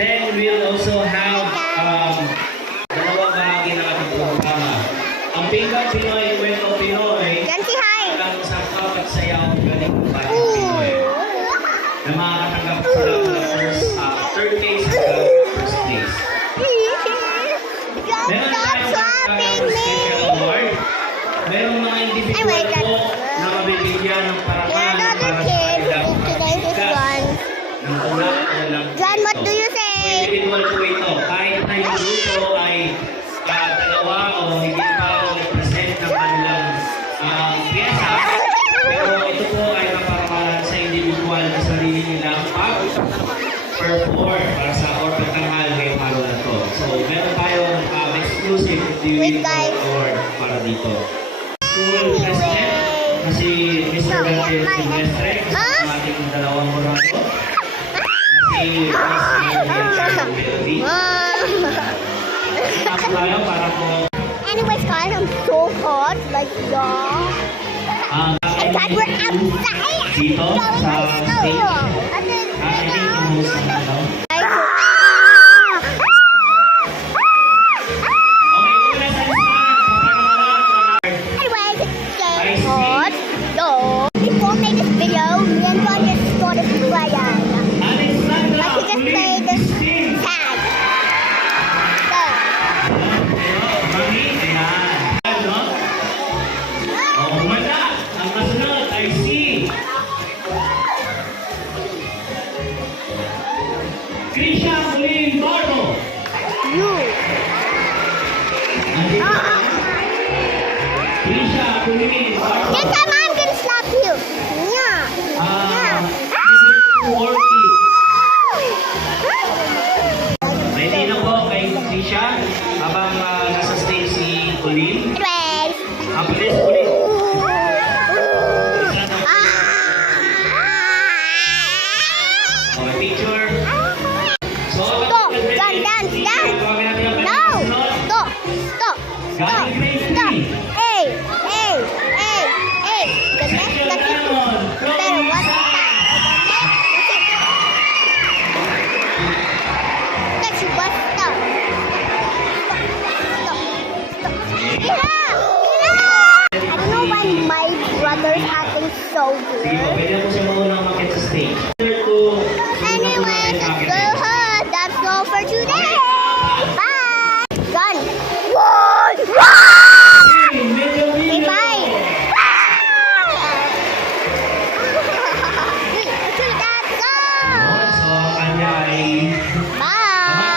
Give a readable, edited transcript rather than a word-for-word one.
then we'll also have dalawang bahagi ng ating programa. Ang Pinggang Pinoy, Kwento Pinoy, Yan si Hi. ang sa kapagsayaw galing Batang Pinoy. Na makakatanggap sila ng third place at first place. Meron tayong special award. Meron mga individual po na mabibigyan ng parangal para sa kanilang pagkakas ng tulak o lang. John, what do you say? Individual po ito. Kahit na yung grupo ay dalawa o higit pa o i-present ng kanilang piyesa, pero ito po ay naparangalan sa individual na sarili nilang pag-perform para sa or pagtanghal ngayong araw na to. So, meron tayong exclusive individual award para dito. School president na si Mr. Daniel Silvestre, ang ating dalawang murado. Si Miss Ako tayo para po. Anyways, guys, I'm so hot. Like, yeah. And God, we're outside. Dito sa stage. And then, I think yung host ng ano. Okay, una sa listahan. anyways, it's getting hot. So, before we make this video, me and God just started playing. Alexandra, Like, we just played this tag. So, Mami, ayan. Ano? Wala. Ang kasunod ay si Krisha Colleen Barno. you. Krisha Colleen Barno. This time I'm gonna slap you. Yeah. Yeah. Ready na po kay Krisha habang nasa stage si Colleen. Anyways. Ang bilis